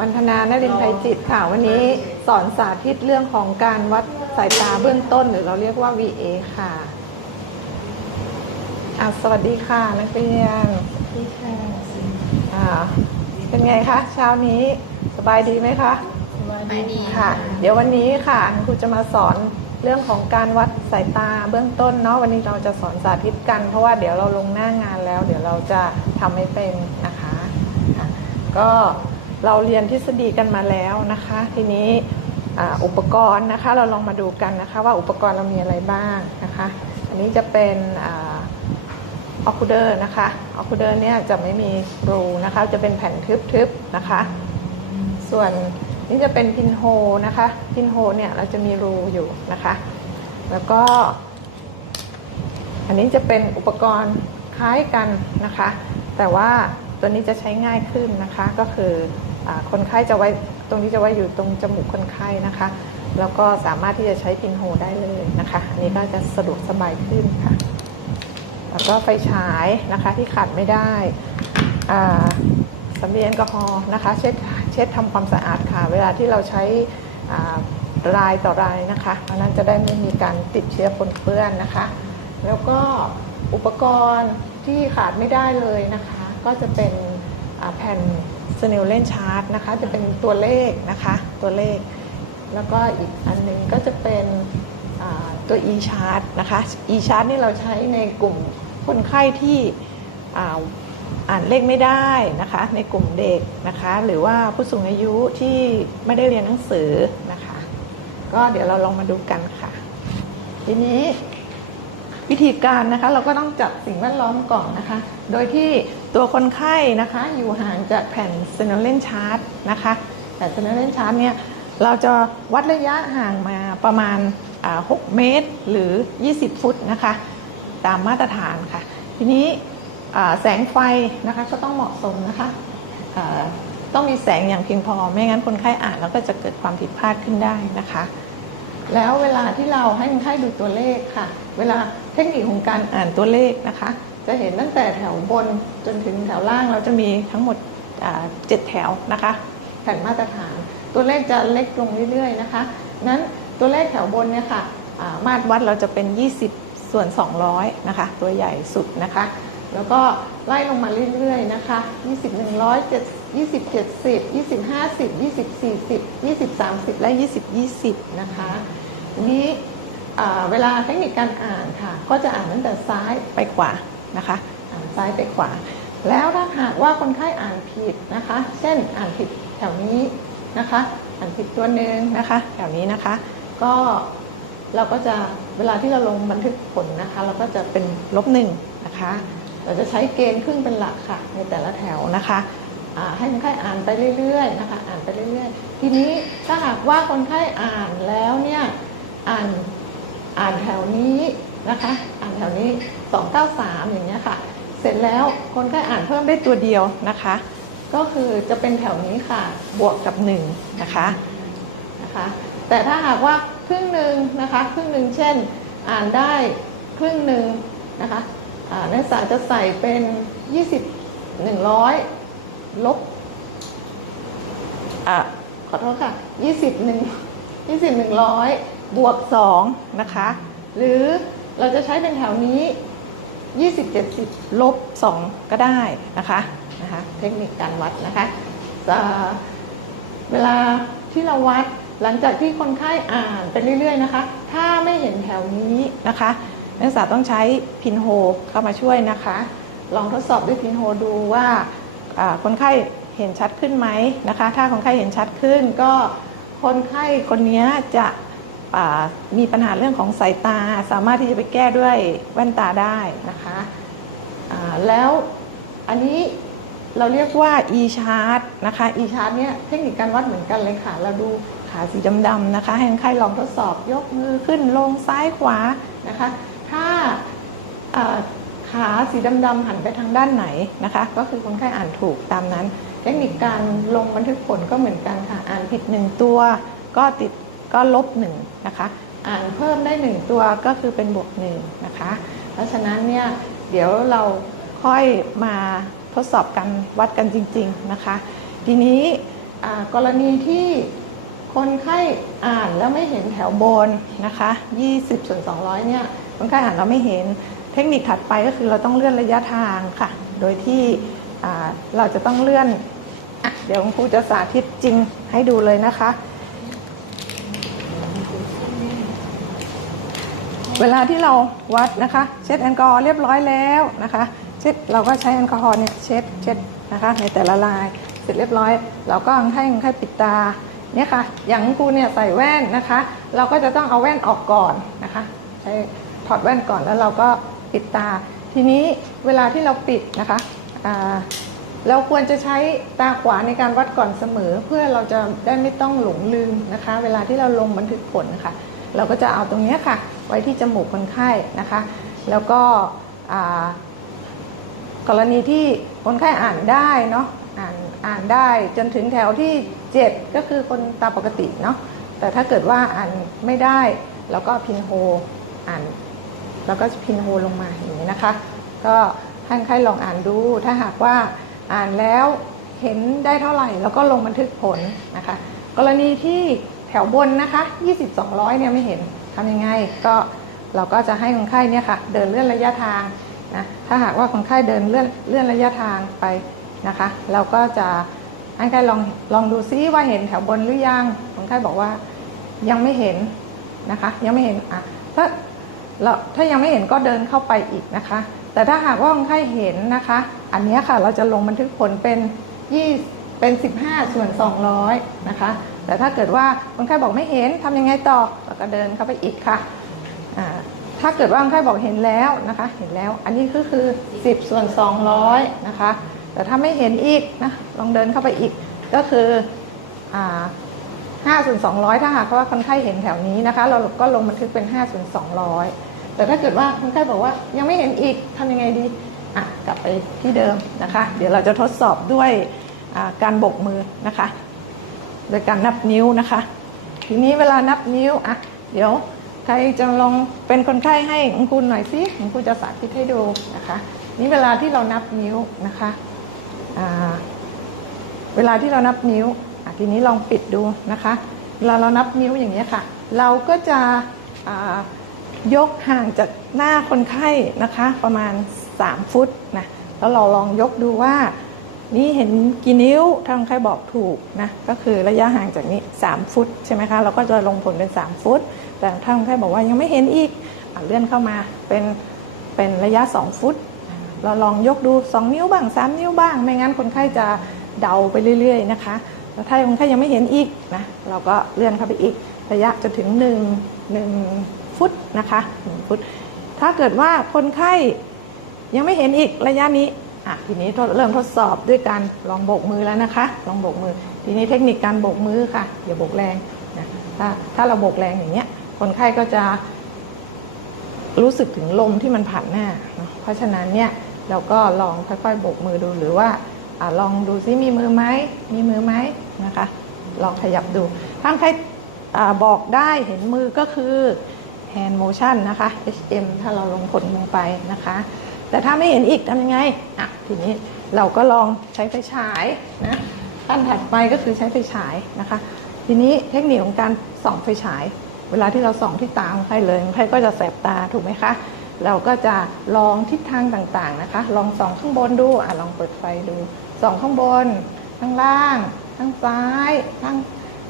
วันธนานรินทร์ไทยจิตค่ะ วันนี้สอนสาธิตเรื่องของการวัดสายตาเบื้องต้น หรือเราเรียกว่า VA ค่ะอะสวัสดีค่ะ นักเรียนอ่าเป็นไงคะ เช้านี้สบายดีไหมคะไปดีค่ะ เดี๋ยววันนี้ค่ะครูจะมาสอนเรื่องของการวัดสายตาเบื้องต้นเนาะวันนี้เราจะสอนสาธิตกัน เพราะว่าเดี๋ยวเราลงหน้างานแล้ว เดี๋ยวเราจะทำให้เป็นนะคะค่ะก็ เราเรียนทฤษฎีกันมาแล้วนะคะ ทีนี้อุปกรณ์นะคะเราลองมาดูกันนะคะว่าอุปกรณ์เรามีอะไรบ้างนะคะ อันนี้จะเป็นออคูเดอร์นะคะออคูเดอร์เนี่ยจะไม่มีรูนะคะจะเป็นแผ่นทึบๆนะคะ ส่วนนี่จะเป็นพินโฮนะคะพินโฮเนี่ยเราจะมีรูอยู่นะคะ แล้วก็ อันนี้จะเป็นอุปกรณ์คล้ายกันนะคะ แต่ว่าตัวนี้จะใช้ง่ายขึ้นนะคะก็คือ คนไข้จะไว้ตรงนี้จะไว้อยู่ตรงจมูกคนไข้นะคะ แล้วก็สามารถที่จะใช้พินโฮได้เลยนะคะอันนี้ก็จะสะดวกสบายขึ้นค่ะ แล้วก็ไฟฉายนะคะที่ขาดไม่ได้สำลีแอลกอฮอล์นะคะเช็ดเช็ดทำความสะอาดค่ะ เวลาที่เราใช้รายต่อรายนะคะเพราะนั้นจะได้ไม่มีการติดเชื้อปนเปื้อนนะคะ แล้วก็อุปกรณ์ที่ขาดไม่ได้เลยนะคะ ก็จะเป็นแผ่น สเนลเลนชาร์ตนะคะ จะเป็นตัวเลขนะคะ ตัวเลข แล้วก็อีกอันหนึงก็จะเป็นตัว e-chart นะคะ e-chart นี่เราใช้ในกลุ่มคนไข้ที่อ่าอ่านเลขไม่ได้นะคะ ในกลุ่มเด็กนะคะ หรือว่าผู้สูงอายุที่ไม่ได้เรียนหนังสือนะคะ ก็เดี๋ยวเราลองมาดูกันค่ะ ทีนี้วิธีการนะคะเราก็ต้องจัดสิ่งแวดล้อมก่อนนะคะ โดยที่ ตัวคนไข้นะคะอยู่ห่างจากแผ่น s n e l l e n chart นะคะแผ่น s n e l l e n chart เนี่ยเราจะวัดระยะห่างมาประมาณ 6 เมตรหรือ 20 ฟุตนะคะ ตามมาตรฐานค่ะ ทีนี้แสงไฟนะคะก็ต้องเหมาะสมนะคะต้องมีแสงอย่างเพียงพอ ไม่งั้นคนไข้อ่านแล้วก็จะเกิดความผิดพลาดขึ้นได้นะคะ แล้วเวลาที่เราให้คนไข้ดูตัวเลขค่ะ เวลาเทคนิคของการอ่านตัวเลขนะคะ จะเห็นตั้งแต่แถวบนจนถึงแถวล่างเราจะมีทั้งหมดเจ็ดแถวนะคะแผ่นมาตรฐาน ตัวเลขจะเล็กลงเรื่อยๆนะคะนั้นตัวเลขแถวบนเนี่ยค่ะามาตรวัดเราจะเป็น 20 ส่วน 200นะคะตัวใหญ่สุดนะคะ แล้วก็ไล่ลงมาเรื่อยๆนะคะ 20 100 20 70 20 50 20 40 20 30 และ 20 20 นะคะนี้อ่เวลาเทคนิคการอ่านค่ะ ก็จะอ่านตั้งแต่ซ้ายไปขวา นะคะ อ่านซ้ายไปขวา แล้วถ้าหากว่าคนไข้อ่านผิดนะคะ เช่นอ่านผิดแถวนี้นะคะ อ่านผิดตัวหนึ่งนะคะ แถวนี้นะคะ ก็เราก็จะเวลาที่เราลงบันทึกผลนะคะ เราก็จะเป็นลบหนึ่งนะคะ เราจะใช้เกณฑ์ครึ่งเป็นหลักค่ะ ในแต่ละแถวนะคะให้คนไข้อ่านไปเรื่อยๆนะคะ อ่านไปเรื่อยๆ ทีนี้ถ้าหากว่าคนไข้อ่านแล้วเนี่ย อ่านอ่านแถวนี้ นะคะอ่านแถวนี้ 293 อย่างเงี้ยค่ะ เสร็จแล้วคนไข้อ่านเพิ่มได้ตัวเดียวนะคะ ก็คือจะเป็นแถวนี้ค่ะบวกกับ1นะคะนะคะแต่ถ้าหากว่าครึ่งหนึ่งนะคะครึ่งหนึ่งเช่น อ่านได้ครึ่งหนึ่งนะคะนักศึกษาจะใส่เป็น 20 100 ลบอะขอโทษค่ะ 20 1 20 100 บวก 2 นะคะ หรือ เราจะใช้เป็นแถวนี้ 20 70 ลบ 2 ก็ได้นะคะนะคะเทคนิคการวัดนะคะเวลาที่เราวัดหลังจากที่คนไข้อ่านไปเรื่อยๆนะคะ ถ้าไม่เห็นแถวนี้นะคะนักศึกษาต้องใช้พินโฮเข้ามาช่วยนะคะ ลองทดสอบด้วยพินโฮดูว่าคนไข้เห็นชัดขึ้นไหมนะคะ ถ้าคนไข้เห็นชัดขึ้นก็คนไข้คนนี้จะ มีปัญหาเรื่องของสายตาสามารถที่จะไปแก้ด้วยแว่นตาได้นะคะแล้วอันนี้เราเรียกว่า e-chart นะคะ e-chart เนี่ยเทคนิคการวัดเหมือนกันเลยค่ะ เราดูขาสีดำๆนะคะให้คนไข้ลองทดสอบยกมือขึ้นลงซ้ายขวานะคะ ถ้าอ่าขาสีดำๆหันไปทางด้านไหนนะคะ ก็คือคนไข้อ่านถูกตามนั้น เทคนิคการลงบันทึกผลก็เหมือนกันค่ะ อ่านผิดหนึ่งตัว ก็ติด ก็ลบหนึ่งนะคะอ่านเพิ่มได้หนึ่งตัวก็คือเป็นบวกหนึ่งนะคะเพราะฉะนั้นเนี่ยเดี๋ยวเราค่อยมาทดสอบกันวัดกันจริง ๆนะคะ ทีนี้กรณีที่คนไข้อ่านแล้วไม่เห็นแถวบนนะคะ 20ส่วน200 เนี่ย คนไข้อ่านแล้วไม่เห็น เทคนิคถัดไปก็คือเราต้องเลื่อนระยะทางค่ะ โดยที่เราจะต้องเลื่อนอเดี๋ยวครูจะสาธิตจริงให้ดูเลยนะคะ เวลาที่เราวัดนะคะ เช็ดแอลกอฮอล์เรียบร้อยแล้วนะคะเช็ดเราก็ใช้แอลกอฮอล์เนี่ยเช็ดเช็ดนะคะในแต่ละลายเสร็จเรียบร้อย เราก็ให้คนไข้ปิดตาเนี่ยค่ะ อย่างครูเนี่ยใส่แว่นนะคะ เราก็จะต้องเอาแว่นออกก่อนนะคะใช้ถอดแว่นก่อนแล้วเราก็ปิดตา ทีนี้เวลาที่เราปิดนะคะเราควรจะใช้ตาขวาในการวัดก่อนเสมอ เพื่อเราจะได้ไม่ต้องหลงลืมนะคะ เวลาที่เราลงบันทึกผลนะคะ เราก็จะเอาตรงนี้ค่ะ ไว้ที่จมูกคนไข้นะคะ แล้วก็กรณีที่คนไข้อ่านได้เนาะอ่านอ่านได้จนถึงแถวที่ 7 ก็คือคนตาปกติเนาะแต่ถ้าเกิดว่าอ่านไม่ได้แล้วก็พินโฮอ่าน แล้วก็พินโฮลงมาอย่างนี้นะคะ ก็ให้คนไข้ลองอ่านดู ถ้าหากว่าอ่านแล้วเห็นได้เท่าไหร่ แล้วก็ลงบันทึกผลนะคะ กรณีที่ แถวบนนะคะ20 200เนี่ยไม่เห็นทำยังไงก็เราก็จะให้คนไข้เนี่ยค่ะเดินเลื่อนระยะทางนะถ้าหากว่าคนไข้เดินเลื่อนเลื่อนระยะทางไปนะคะ เราก็จะให้คนไข้ลองลองดูซิว่าเห็นแถวบนหรือยังคนไข้บอกว่ายังไม่เห็นนะคะ ยังไม่เห็นอะถ้าเราถ้ายังไม่เห็นก็เดินเข้าไปอีกนะคะ แต่ถ้าหากว่าคนไข้เห็นนะคะ อันนี้ค่ะเราจะลงบันทึกผลเป็น 20 เป็น 15 ส่วน 200 นะคะ แต่ถ้าเกิดว่าคนไข้บอกไม่เห็นทำยังไงต่อเราก็เดินเข้าไปอีกค่ะถ้าเกิดว่าคนไข้บอกเห็นแล้วนะคะ เห็นแล้วอันนี้ก็คือ 10 ส่วน 200 นะคะ แต่ถ้าไม่เห็นอีกนะลองเดินเข้าไปอีกก็คืออ่า5ส่วน200 ถ้าหากว่าคนไข้เห็นแถวนี้นะคะ เราก็ลงบันทึกเป็น5ส่วน200 แต่ถ้าเกิดว่าคนไข้บอกว่ายังไม่เห็นอีกทำยังไงดีอะกลับไปที่เดิมนะคะ เดี๋ยวเราจะทดสอบด้วยการบกมือนะคะ โดยการนับนิ้วนะคะ ทีนี้เวลานับนิ้วอะเดี๋ยวใครจะลองเป็นคนไข้ให้คุณครูหน่อยสิคุณครูจะสาธิตให้ดูนะคะ นี่เวลาที่เรานับนิ้วนะคะเวลาที่เรานับนิ้วอะทีนี้ลองปิดดูนะคะเวลาเรานับนิ้วอย่างนี้ยค่ะ เราก็จะยกห่างจากหน้าคนไข้นะคะ ประมาณ 3 ฟุตนะแล้วเราลองยกดูว่า นี่เห็นกี่นิ้วถ้าคนไข้บอกถูกนะก็คือระยะห่างจากนี้ 3 ฟุตใช่ไหมคะเราก็จะลงผลเป็น 3 ฟุต แต่ถ้าคนไข้บอกว่ายังไม่เห็นอีกอเลื่อนเข้ามาเป็นเป็นระยะ 2 ฟุต เราลองยกดู 2 นิ้วบ้าง 3 นิ้วบ้าง ไม่งั้นคนไข้จะเดาไปเรื่อย ๆ นะคะแล้วถ้าคนไข้ยังไม่เห็นอีกนะเราก็เลื่อนเข้าไปอีกระยะจนถึง 1 1 ฟุตนะคะ1ฟุต ถ้าเกิดว่าคนไข้ยังไม่เห็นอีกระยะนี้ อะทีนี้เริ่มทดสอบด้วยการลองโบกมือแล้วนะคะ ลองโบกมือ ทีนี้เทคนิคการโบกมือค่ะ อย่าโบกแรงนะถ้าถ้าเราโบกแรงอย่างเงี้ย คนไข้ก็จะรู้สึกถึงลมที่มันผ่านหน้า เพราะฉะนั้นเนี่ยเราก็ลองค่อยๆโบกมือดูหรือว่าอลองดูซิมีมือไหมมีมือไหมนะคะ ลองขยับดู ถ้าใครอบอกได้เห็นมือก็คือ hand motion นะคะ HM ถ้าเราลงผลลงไปนะคะ แต่ถ้าไม่เห็นอีกทำยังไงอะทีนี้เราก็ลองใช้ไฟฉายนะขั้นถัดไปก็คือใช้ไฟฉายนะคะ ทีนี้เทคนิคของการส่องไฟฉาย เวลาที่เราส่องที่ตาคนไข้เลยคนไข้ก็จะแสบตาถูกไหมคะ เราก็จะลองทิศทางต่างๆนะคะ ลองส่องข้างบนดูอะลองเปิดไฟดูส่องข้างบน ข้างล่างข้างซ้ายข้าง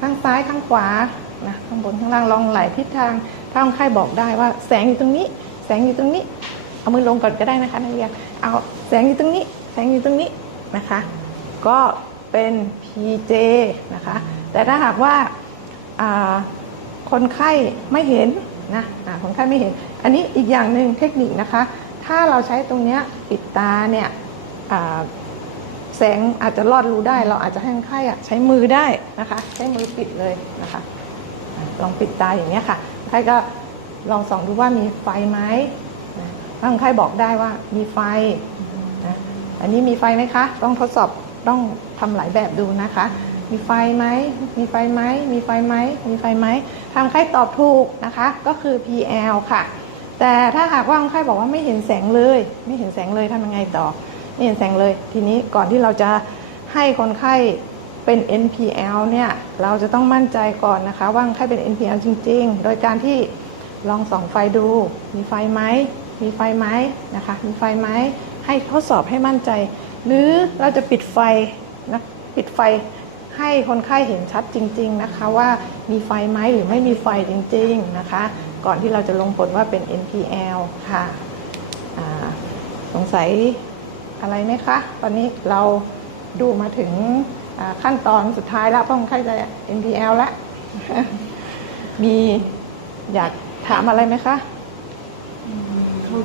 ข้างซ้ายข้างขวานะข้างบนข้างล่างลองหลายทิศทางถ้าคนไข้บอกได้ว่า แสงอยู่ตรงนี้ แสงอยู่ตรงนี้ เอามือลงก่อนก็ได้นะคะนักเรียนเอาแสงอยู่ตรงนี้แสงอยู่ตรงนี้นะคะ ก็เป็น PJ นะคะ แต่ถ้าหากว่าคนไข้ไม่เห็นนะคนไข้ไม่เห็น อันนี้อีกอย่างหนึ่งเทคนิคนะคะ ถ้าเราใช้ตรงนี้ปิดตาเนี่ยแสงอาจจะลอดรูได้ เราอาจจะให้คนไข้ใช้มือได้นะคะ ใช้มือปิดเลยนะคะ ลองปิดตาอย่างนี้ค่ะไข้ก็ลองส่องดูว่ามีไฟไหม ถ้าคนไข้บอกได้ว่ามีไฟนะอันนี้มีไฟไหมคะ ต้องทดสอบต้องทำหลายแบบดูนะคะ มีไฟไหมมีไฟไหมมีไฟไหมมีไฟไหมทางไข้ตอบถูกนะคะ ก็คือ PL ค่ะ แต่ถ้าหากว่าคนไข้บอกว่าไม่เห็นแสงเลย ไม่เห็นแสงเลยทำยังไงต่อไม่เห็นแสงเลย ทีนี้ก่อนที่เราจะให้คนไข้เป็น NPL เนี่ย เราจะต้องมั่นใจก่อนนะคะ ว่าคนไข้เป็น NPL จริง ๆ โดยการที่ลองส่องไฟดู มีไฟไหม มีไฟไหมนะคะ มีไฟไหมให้ทดสอบให้มั่นใจ หรือเราจะปิดไฟนะปิดไฟให้คนไข้เห็นชัดจริง ๆนะคะ ว่ามีไฟไหมหรือไม่มีไฟจริง ๆนะคะ ก่อนที่เราจะลงผลว่าเป็น NPL ค่ะสงสัยอะไรไหมคะ ตอนนี้เราดูมาถึงขั้นตอนสุดท้ายแล้วพราะคนไข้จะ NPL แล้ว มีอยากถามอะไรไหมคะ เข้า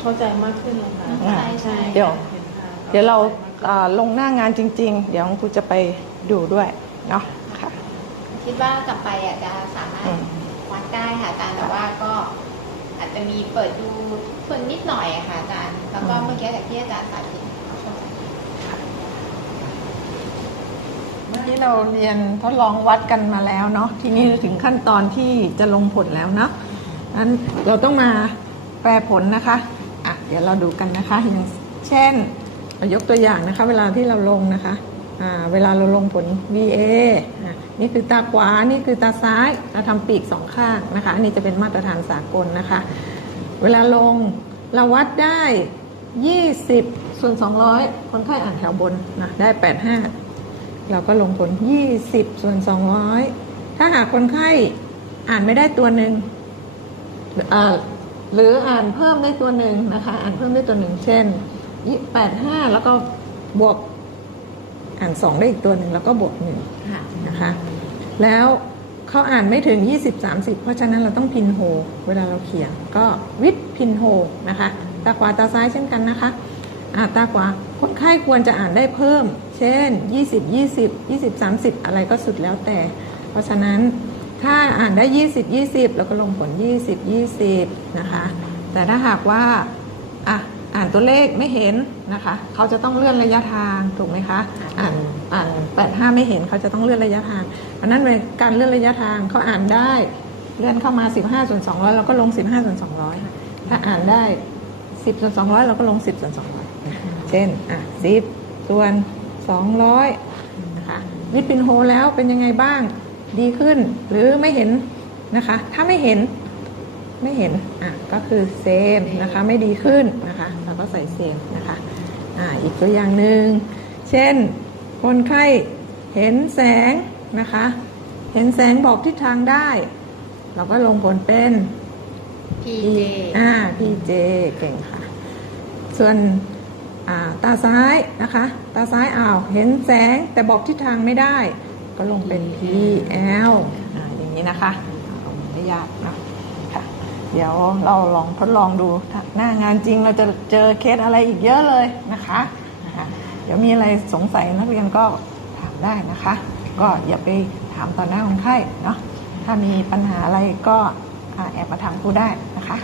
เข้าใจมากขึ้นแล้วค่ะอ่าใช่ใช่เดี๋ยวเห็นภาพเดี๋ยวเราอ่าลงหน้างานจริง ๆ เดี๋ยวครูจะไปดูด้วยเนาะค่ะคิดว่ากลับไปอะจะสามารถอืมวัดได้ค่ะอาจารย์แต่ว่าก็อาจจะมีเปิดดูคนนิดหน่อยอะค่ะอาจารย์แล้วก็เมื่อกี้จากที่อาจารย์สาธิตเมื่อกี้เราเรียนทดลองวัดกันมาแล้วเนาะทีนี้ถึงขั้นตอนที่จะลงผลแล้วเนาะนั้นเราต้องมา แปลผลนะคะอะเดี๋ยวเราดูกันนะคะ อย่างเช่นยกตัวอย่างนะคะ เวลาที่เราลงนะคะอ่าเวลาเราลงผล VA อะนี่คือตาขวา นี่คือตาซ้ายเราทำปีกสองข้างนะคะอันนี้จะเป็นมาตรฐานสากลนะคะ เวลาลงเราวัดได้ 20 ส่วน 200 คนไข้อ่านแถวบนนะได้ 85 เราก็ลงผล 20 ส่วน 200 ถ้าหากคนไข้อ่านไม่ได้ตัวหนึ่งอ่อ หรืออ่านเพิ่มได้ตัวหนึ่งนะคะ อ่านเพิ่มได้ตัวหนึ่งเช่น85แล้วก็บวกอ่าน2ได้อีกตัวหนึ่งแล้วก็บวกหนึ่งนะคะ แล้วเขาอ่านไม่ถึง 20 30 เพราะฉะนั้นเราต้องพินโฮเวลาเราเขียนก็วิดพินโฮนะคะ ตาขวาตาซ้ายเช่นกันนะคะอ่าตาขวาคนไข้ควรจะอ่านได้เพิ่ม เช่น 20 20 20 30 อะไรก็สุดแล้วแต่ เพราะฉะนั้น ถ้าอ่านได้ 20 20 แล้วก็ลงผล 20 20 นะคะ แต่ถ้าหากว่าอะอ่านตัวเลขไม่เห็นนะคะ เขาจะต้องเลื่อนระยะทางถูกไหมคะ อ่านอ่าน85ไม่เห็นเขาจะต้องเลื่อนระยะทางอันนั้นเป็นการเลื่อนระยะทางเขาอ่านได้เลื่อนเข้ามา 15ส่วน200เราก็ลง 15ส่วน200 ถ้าอ่านได้ 10ส่วน200 เราก็ลง 10ส่วน200 เช่นอะ10ส่วน200นะคะวิดปินโฮแล้วเป็นยังไงบ้าง ดีขึ้นหรือไม่เห็นนะคะ ถ้าไม่เห็นไม่เห็นอะก็คือเซมนะคะไม่ดีขึ้นนะคะเราก็ใส่เซมนะคะอ่าอีกตัวอย่างหนึ่งเช่น คนไข้เห็นแสงนะคะ เห็นแสงบอกทิศทางได้ เราก็ลงผลเป็น PJ อ่า PJ เก่งค่ะ ส่วนอ่าตาซ้ายนะคะ ตาซ้ายอ้าวเห็นแสงแต่บอกทิศทางไม่ได้ ก็ลงเป็น PL อ่าอย่างนี้นะคะไม่ยากนะค่ะ เดี๋ยวเราลองทดลองดูหน้างานจริงเราจะเจอเคสอะไรอีกเยอะเลยนะคะ เดี๋ยวมีอะไรสงสัยนักเรียนก็ถามได้นะคะ ก็อย่าไปถามต่อหน้าคนไข้เนาะถ้ามีปัญหาอะไรก็แอบมาถามครูได้นะคะ